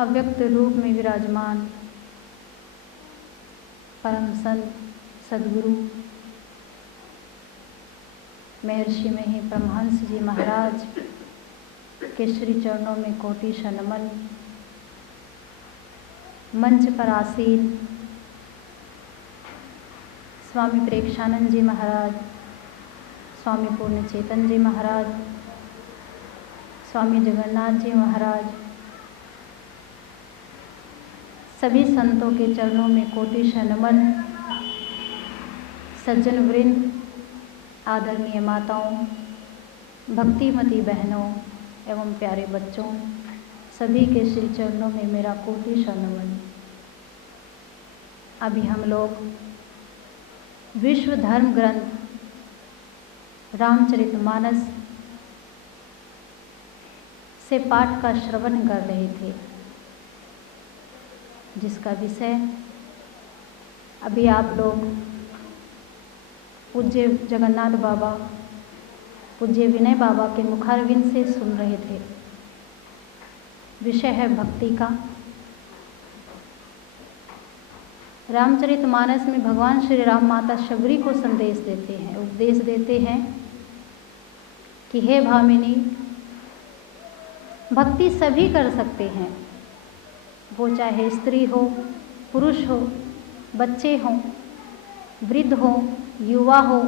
अव्यक्त रूप में विराजमान परम संत सद्गुरु महर्षि में ही परमहंस जी महाराज के श्री चरणों में कोटि नमन। मंच पर आसीन स्वामी प्रेक्षानंद जी महाराज, स्वामी पूर्ण चेतन जी महाराज, स्वामी जगन्नाथ जी महाराज, सभी संतों के चरणों में कोटि नमन। सज्जन वृंद, आदरणीय माताओं, भक्तिमती बहनों एवं प्यारे बच्चों, सभी के श्री चरणों में मेरा कोटि नमन। अभी हम लोग विश्व धर्म ग्रंथ रामचरितमानस से पाठ का श्रवण कर रहे थे, जिसका विषय अभी आप लोग पूज्य जगन्नाथ बाबा, पूज्य विनय बाबा के मुखारविंद से सुन रहे थे। विषय है भक्ति का। रामचरितमानस में भगवान श्री राम माता शबरी को संदेश देते हैं, उपदेश देते हैं कि हे भामिनी, भक्ति सभी कर सकते हैं, वो चाहे स्त्री हो, पुरुष हो, बच्चे हों, वृद्ध हो, युवा हो,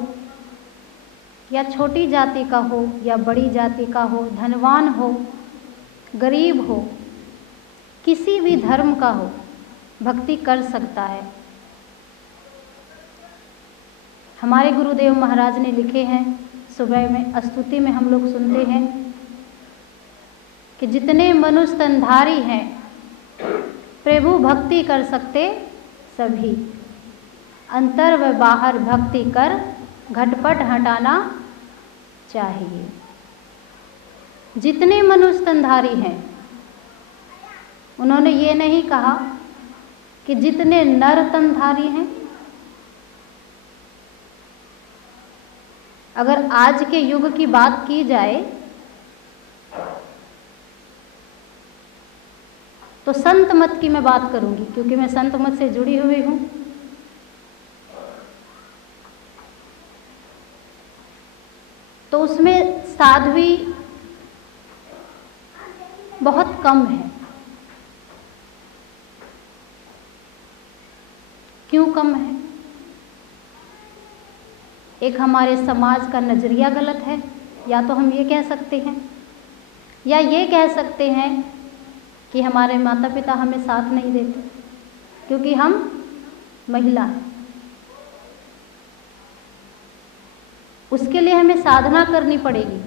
या छोटी जाति का हो या बड़ी जाति का हो, धनवान हो, गरीब हो, किसी भी धर्म का हो, भक्ति कर सकता है। हमारे गुरुदेव महाराज ने लिखे हैं, सुबह में स्तुति में हम लोग सुनते हैं कि जितने मनुष्य तनधारी हैं प्रभु भक्ति कर सकते सभी, अंतर व बाहर भक्ति कर घटपट हटाना चाहिए। जितने मनुष्य तनधारी हैं, उन्होंने ये नहीं कहा कि जितने नर तनधारी हैं। अगर आज के युग की बात की जाए तो संत मत की मैं बात करूंगी, क्योंकि मैं संत मत से जुड़ी हुई हूं। तो उसमें साध्वी बहुत कम है। क्यों कम है? एक हमारे समाज का नजरिया गलत है, या तो हम ये कह सकते हैं, या ये कह सकते हैं कि हमारे माता पिता हमें साथ नहीं देते क्योंकि हम महिला हैं। उसके लिए हमें साधना करनी पड़ेगी,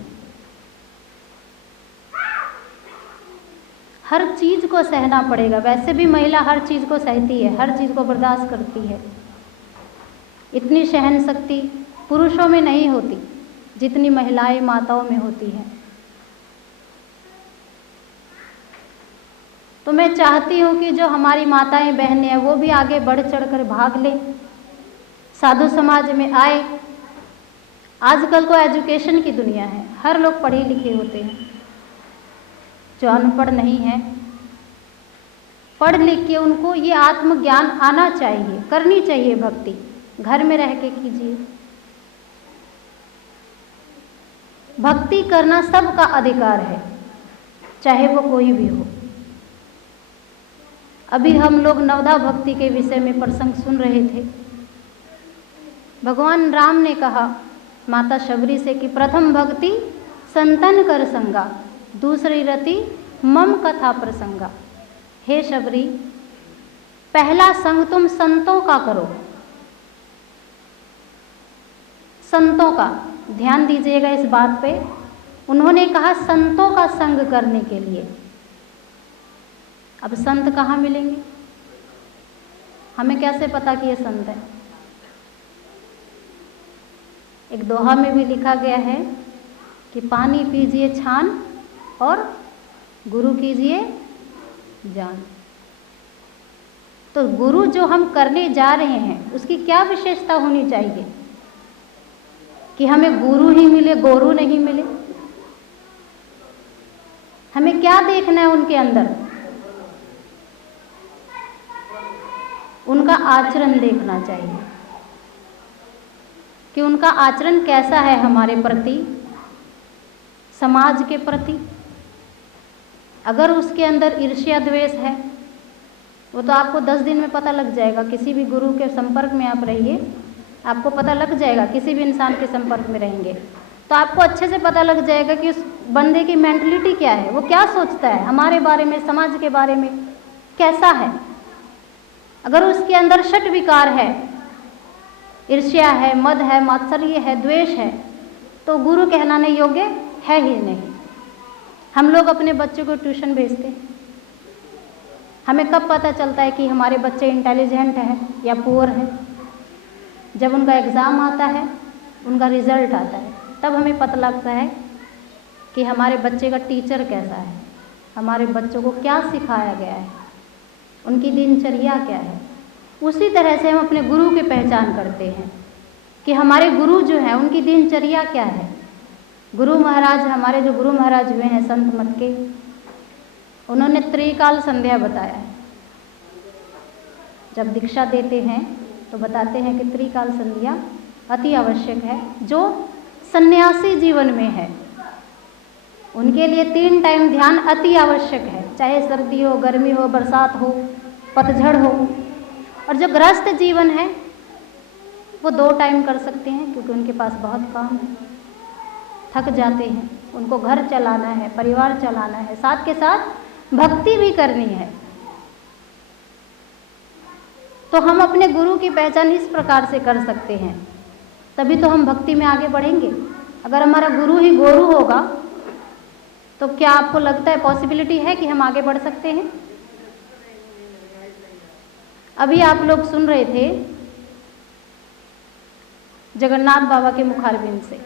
हर चीज को सहना पड़ेगा। वैसे भी महिला हर चीज को सहती है, हर चीज को बर्दाश्त करती है। इतनी सहन शक्ति पुरुषों में नहीं होती जितनी महिलाएं माताओं में होती हैं। तो मैं चाहती हूँ कि जो हमारी माताएं बहनें हैं वो भी आगे बढ़ चढ़कर भाग लें, साधु समाज में आए। आजकल तो एजुकेशन की दुनिया है, हर लोग पढ़े लिखे होते हैं। जो अनपढ़ नहीं है, पढ़ लिख के उनको ये आत्मज्ञान आना चाहिए, करनी चाहिए भक्ति, घर में रह के कीजिए। भक्ति करना सबका अधिकार है, चाहे वो कोई भी हो। अभी हम लोग नवधा भक्ति के विषय में प्रसंग सुन रहे थे। भगवान राम ने कहा माता शबरी से कि प्रथम भक्ति संतन कर संगा, दूसरी रति मम कथा प्रसंगा। हे शबरी, पहला संग तुम संतों का करो। संतों का ध्यान दीजिएगा इस बात पे। उन्होंने कहा संतों का संग करने के लिए। अब संत कहाँ मिलेंगे? हमें कैसे पता कि ये संत है? एक दोहा में भी लिखा गया है कि पानी पीजिए छान और गुरु कीजिए जान। तो गुरु जो हम करने जा रहे हैं उसकी क्या विशेषता होनी चाहिए कि हमें गुरु ही मिले, गोरू नहीं मिले? हमें क्या देखना है उनके अंदर? उनका आचरण देखना चाहिए कि उनका आचरण कैसा है हमारे प्रति, समाज के प्रति। अगर उसके अंदर ईर्ष्या द्वेष है, वो तो आपको 10 दिन में पता लग जाएगा। किसी भी गुरु के संपर्क में आप रहिए, आपको पता लग जाएगा। किसी भी इंसान के संपर्क में रहेंगे तो आपको अच्छे से पता लग जाएगा कि उस बंदे की मेंटलिटी क्या है, वो क्या सोचता है हमारे बारे में, समाज के बारे में कैसा है। अगर उसके अंदर षट विकार है, ईर्ष्या है, मद है, मात्सर्य है, द्वेष है, तो गुरु कहलाने योग्य है ही नहीं। हम लोग अपने बच्चों को ट्यूशन भेजते हैं, हमें कब पता चलता है कि हमारे बच्चे इंटेलिजेंट हैं या पुअर हैं? जब उनका एग्ज़ाम आता है, उनका रिजल्ट आता है, तब हमें पता लगता है कि हमारे बच्चे का टीचर कैसा है, हमारे बच्चों को क्या सिखाया गया है, उनकी दिनचर्या क्या है। उसी तरह से हम अपने गुरु की पहचान करते हैं कि हमारे गुरु जो हैं उनकी दिनचर्या क्या है। गुरु महाराज, हमारे जो गुरु महाराज हुए हैं संत मत के, उन्होंने त्रिकाल संध्या बताया है। जब दीक्षा देते हैं तो बताते हैं कि त्रिकाल संध्या अति आवश्यक है। जो सन्यासी जीवन में है उनके लिए 3 टाइम ध्यान अति आवश्यक है, चाहे सर्दी हो, गर्मी हो, बरसात हो, पतझड़ हो। और जो गृहस्थ जीवन है वो 2 टाइम कर सकते हैं क्योंकि उनके पास बहुत काम है, थक जाते हैं, उनको घर चलाना है, परिवार चलाना है, साथ के साथ भक्ति भी करनी है। तो हम अपने गुरु की पहचान इस प्रकार से कर सकते हैं, तभी तो हम भक्ति में आगे बढ़ेंगे। अगर हमारा गुरु ही गोरू होगा तो क्या आपको लगता है पॉसिबिलिटी है कि हम आगे बढ़ सकते हैं? अभी आप लोग सुन रहे थे जगन्नाथ बाबा के मुखारबिंद से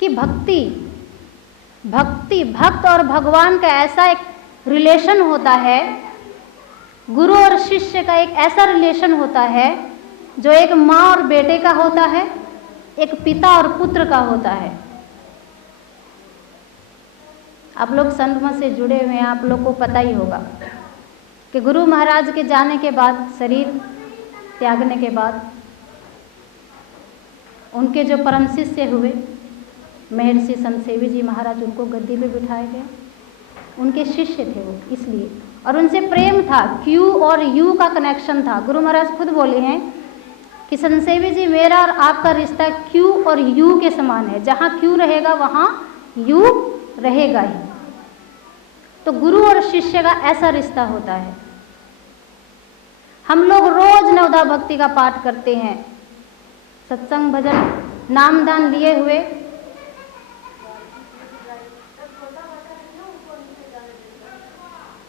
कि भक्त और भगवान का ऐसा एक रिलेशन होता है, गुरु और शिष्य का एक ऐसा रिलेशन होता है जो एक माँ और बेटे का होता है, एक पिता और पुत्र का होता है। आप लोग संत मत से जुड़े हुए हैं, आप लोग को पता ही होगा कि गुरु महाराज के जाने के बाद, शरीर त्यागने के बाद, उनके जो परम शिष्य हुए महर्षि संत सेवी जी महाराज, उनको गद्दी पे बिठाए गए। उनके शिष्य थे वो, इसलिए, और उनसे प्रेम था, क्यू और यू का कनेक्शन था। गुरु महाराज खुद बोले हैं कि संत सेवी जी, मेरा और आपका रिश्ता क्यू और यू के समान है, जहाँ क्यू रहेगा वहाँ यू रहेगा ही। तो गुरु और शिष्य का ऐसा रिश्ता होता है। हम लोग रोज नवदा भक्ति का पाठ करते हैं, सत्संग भजन नामदान लिए हुए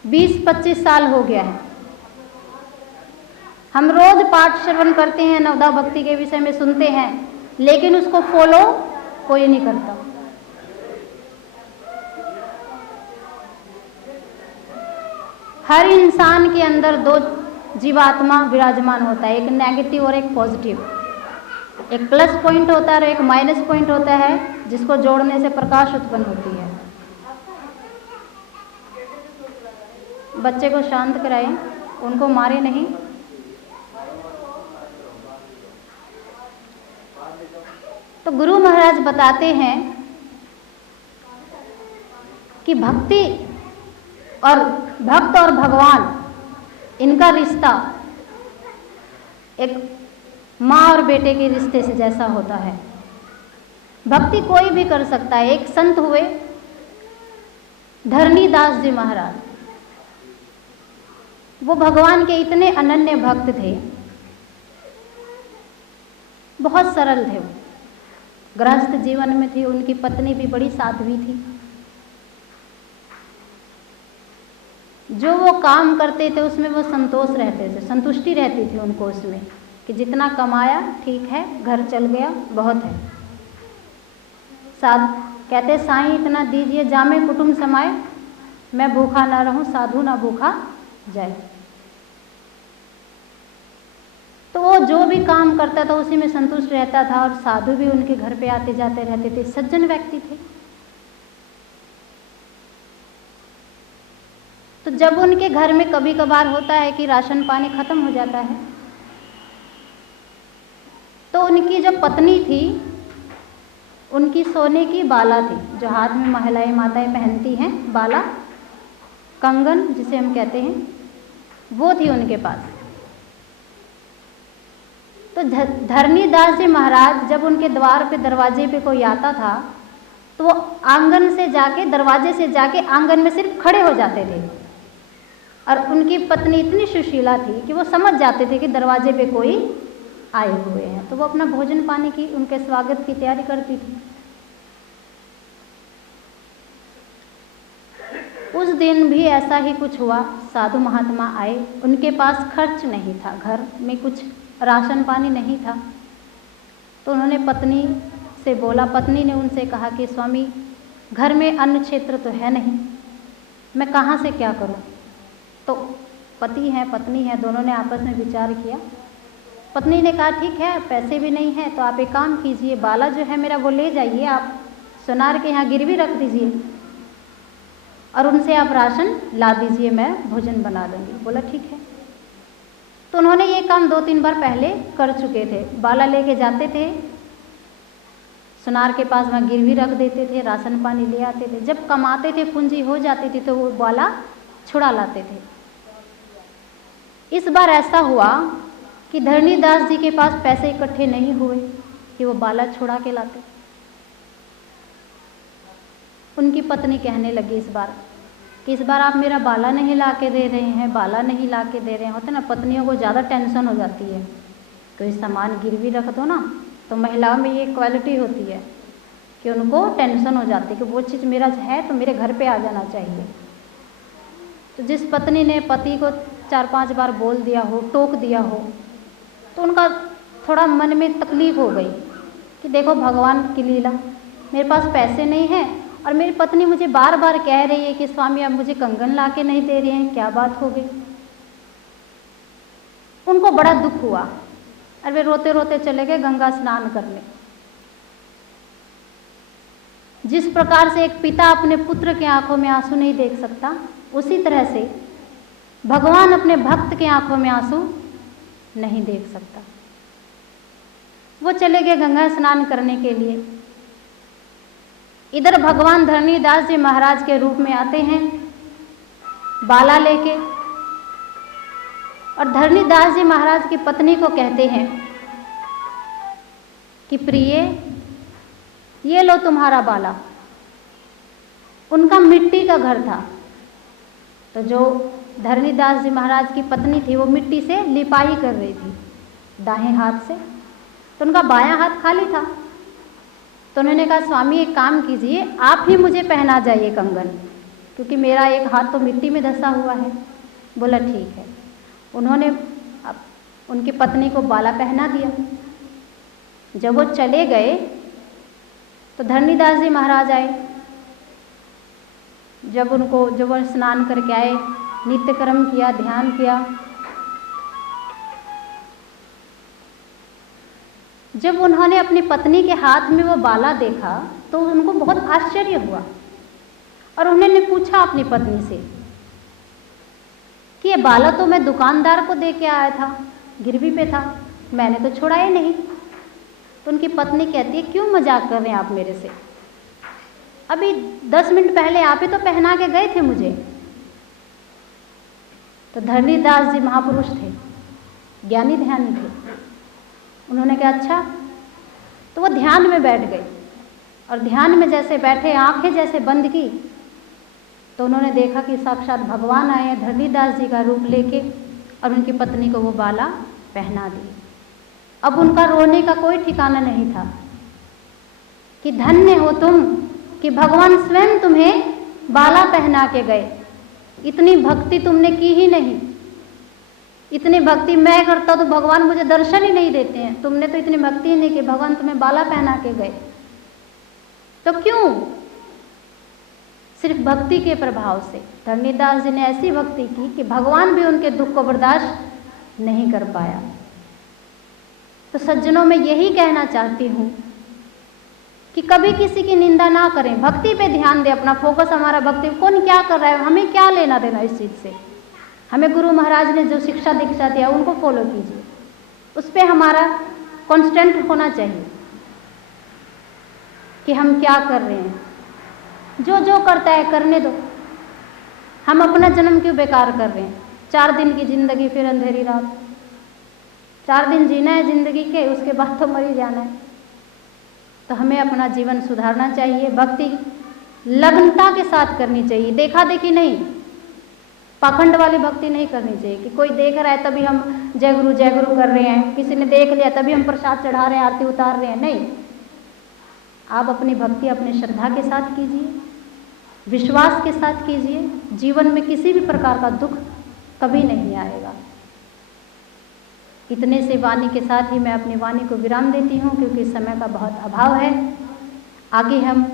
20-25 साल हो गया है। हम रोज पाठ श्रवण करते हैं, नवदा भक्ति के विषय में सुनते हैं, लेकिन उसको फॉलो कोई नहीं करता। हर इंसान के अंदर 2 जीवात्मा विराजमान होता है, एक नेगेटिव और एक पॉजिटिव। एक प्लस पॉइंट होता है और एक माइनस पॉइंट होता है, जिसको जोड़ने से प्रकाश उत्पन्न होती है। बच्चे को शांत कराएं, उनको मारे नहीं। तो गुरु महाराज बताते हैं कि भक्ति और भक्त और भगवान, इनका रिश्ता एक माँ और बेटे के रिश्ते से जैसा होता है। भक्ति कोई भी कर सकता है। एक संत हुए धरणीदास जी महाराज, वो भगवान के इतने अनन्य भक्त थे, बहुत सरल थे। वो गृहस्थ जीवन में थे, उनकी पत्नी भी बड़ी साध्वी थी। जो वो काम करते थे उसमें वो संतोष रहते थे, संतुष्टि रहती थी उनको उसमें, कि जितना कमाया ठीक है, घर चल गया बहुत है। साध कहते साईं इतना दीजिए जामे कुटुंब समाए, मैं भूखा ना रहूं, साधु ना भूखा जाए। तो वो जो भी काम करता था उसी में संतुष्ट रहता था, और साधु भी उनके घर पे आते जाते रहते थे, सज्जन व्यक्ति थे। तो जब उनके घर में कभी कभार होता है कि राशन पानी ख़त्म हो जाता है, तो उनकी जो पत्नी थी, उनकी सोने की बाला थी, जो हाथ में महिलाएं माताएं पहनती हैं, बाला, कंगन जिसे हम कहते हैं, वो थी उनके पास। तो धरणीदास जी महाराज जब उनके द्वार पे दरवाजे पे कोई आता था तो वो आंगन से जाके, दरवाजे से जाके आंगन में सिर्फ खड़े हो जाते थे, और उनकी पत्नी इतनी सुशीला थी कि वो समझ जाते थे कि दरवाजे पे कोई आए हुए हैं, तो वो अपना भोजन पानी की, उनके स्वागत की तैयारी करती थी। उस दिन भी ऐसा ही कुछ हुआ। साधु महात्मा आए, उनके पास खर्च नहीं था, घर में कुछ राशन पानी नहीं था, तो उन्होंने पत्नी से बोला। पत्नी ने उनसे कहा कि स्वामी, घर में अन्न क्षेत्र तो है नहीं, मैं कहाँ से क्या करूँ। तो पति हैं पत्नी है, दोनों ने आपस में विचार किया। पत्नी ने कहा ठीक है, पैसे भी नहीं है तो आप एक काम कीजिए, बाला जो है मेरा वो ले जाइए, आप सोनार के यहाँ गिरवी रख दीजिए और उनसे आप राशन ला दीजिए, मैं भोजन बना दूंगी। बोला ठीक है। तो उन्होंने ये काम 2-3 बार पहले कर चुके थे। बाला लेके जाते थे, सोनार के पास वहाँ गिरवी रख देते थे, राशन पानी ले आते थे, जब कमाते थे पूंजी हो जाती थी तो वो बाला छुड़ा लाते थे। इस बार ऐसा हुआ कि धरणीदास जी के पास पैसे इकट्ठे नहीं हुए कि वो बाला छुड़ा के लाते। उनकी पत्नी कहने लगी इस बार कि इस बार आप मेरा बाला नहीं ला के दे रहे हैं, बाला नहीं ला के दे रहे हैं। होते ना, पत्नियों को ज़्यादा टेंशन हो जाती है, कोई सामान गिरवी रख दो ना, तो महिलाओं में ये क्वालिटी होती है कि उनको टेंशन हो जाती है कि वो चीज़ मेरा है तो मेरे घर पे आ जाना चाहिए। तो जिस पत्नी ने पति को 4-5 बार बोल दिया हो, टोक दिया हो, तो उनका थोड़ा मन में तकलीफ हो गई कि देखो भगवान की लीला, मेरे पास पैसे नहीं हैं और मेरी पत्नी मुझे बार बार कह रही है कि स्वामी आप मुझे कंगन ला के नहीं दे रहे हैं, क्या बात हो गई। उनको बड़ा दुख हुआ और वे रोते रोते चले गए गंगा स्नान करने। जिस प्रकार से एक पिता अपने पुत्र के आंखों में आंसू नहीं देख सकता, उसी तरह से भगवान अपने भक्त के आंखों में आंसू नहीं देख सकता। वो चले गए गंगा स्नान करने के लिए। इधर भगवान धरणीदास जी महाराज के रूप में आते हैं बाला लेके, और धरणीदास जी महाराज की पत्नी को कहते हैं कि प्रिय, ये लो तुम्हारा बाला। उनका मिट्टी का घर था, तो जो धरणीदास जी महाराज की पत्नी थी वो मिट्टी से लिपाई कर रही थी दाहिने हाथ से, तो उनका बायां हाथ खाली था। तो उन्होंने कहा स्वामी एक काम कीजिए, आप ही मुझे पहना जाइए कंगन, क्योंकि मेरा एक हाथ तो मिट्टी में धंसा हुआ है। बोला ठीक है। उन्होंने उनकी पत्नी को बाला पहना दिया। जब वो चले गए तो धरणीदास जी महाराज आए। जब वो स्नान करके आए, नित्य कर्म किया, ध्यान किया, जब उन्होंने अपनी पत्नी के हाथ में वो बाला देखा तो उनको बहुत आश्चर्य हुआ और उन्होंने पूछा अपनी पत्नी से कि ये बाला तो मैं दुकानदार को दे के आया था, गिरवी पे था, मैंने तो छोड़ा ही नहीं। तो उनकी पत्नी कहती है क्यों मजाक कर रहे हैं आप मेरे से, अभी 10 मिनट पहले आप ही तो पहना के गए थे मुझे। तो धरणीदास जी महापुरुष थे, ज्ञानी ध्यानी थे। उन्होंने कहा अच्छा। तो वो ध्यान में बैठ गए और ध्यान में जैसे बैठे, आंखें जैसे बंद की, तो उन्होंने देखा कि साक्षात भगवान आए हैं धरणीदास जी का रूप लेके, और उनकी पत्नी को वो बाला पहना दी। अब उनका रोने का कोई ठिकाना नहीं था कि धन्य हो तुम कि भगवान स्वयं तुम्हें बाला पहना के गए। इतनी भक्ति तुमने की ही नहीं, इतनी भक्ति मैं करता तो भगवान मुझे दर्शन ही नहीं देते हैं, तुमने तो इतनी भक्ति ही नहीं की, भगवान तुम्हें बाला पहना के गए। तो क्यों? सिर्फ भक्ति के प्रभाव से धरणीदास जी ने ऐसी भक्ति की कि भगवान भी उनके दुख को बर्दाश्त नहीं कर पाया। तो सज्जनों, मैं यही कहना चाहती हूँ कि कि कभी किसी की निंदा ना करें, भक्ति पे ध्यान दें, अपना फोकस हमारा भक्ति, कौन क्या कर रहा है, हमें क्या लेना देना इस चीज़ से। हमें गुरु महाराज ने जो शिक्षा दीक्षा दिया उनको फॉलो कीजिए, उस पर हमारा कांस्टेंट होना चाहिए कि हम क्या कर रहे हैं। जो जो करता है करने दो, हम अपना जन्म क्यों बेकार कर रहे हैं। 4 दिन की जिंदगी फिर अंधेरी रात, 4 दिन जीना है जिंदगी के, उसके बाद तो मर ही जाना है। तो हमें अपना जीवन सुधारना चाहिए, भक्ति लगनता के साथ करनी चाहिए, देखा देखी नहीं, पाखंड वाली भक्ति नहीं करनी चाहिए कि कोई देख रहा है तभी हम जय गुरु कर रहे हैं, किसी ने देख लिया तभी हम प्रसाद चढ़ा रहे हैं, आरती उतार रहे हैं। नहीं, आप अपनी भक्ति अपनी श्रद्धा के साथ कीजिए, विश्वास के साथ कीजिए, जीवन में किसी भी प्रकार का दुख कभी नहीं आएगा। इतने से वाणी के साथ ही मैं अपनी वाणी को विराम देती हूँ, क्योंकि समय का बहुत अभाव है। आगे हम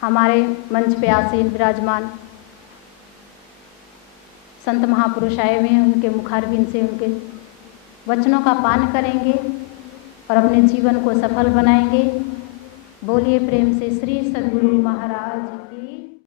हमारे मंच पे आसीन विराजमान संत महापुरुष आए हुए हैं, उनके मुखारविंद से उनके वचनों का पान करेंगे और अपने जीवन को सफल बनाएंगे। बोलिए प्रेम से श्री सद्गुरु महाराज।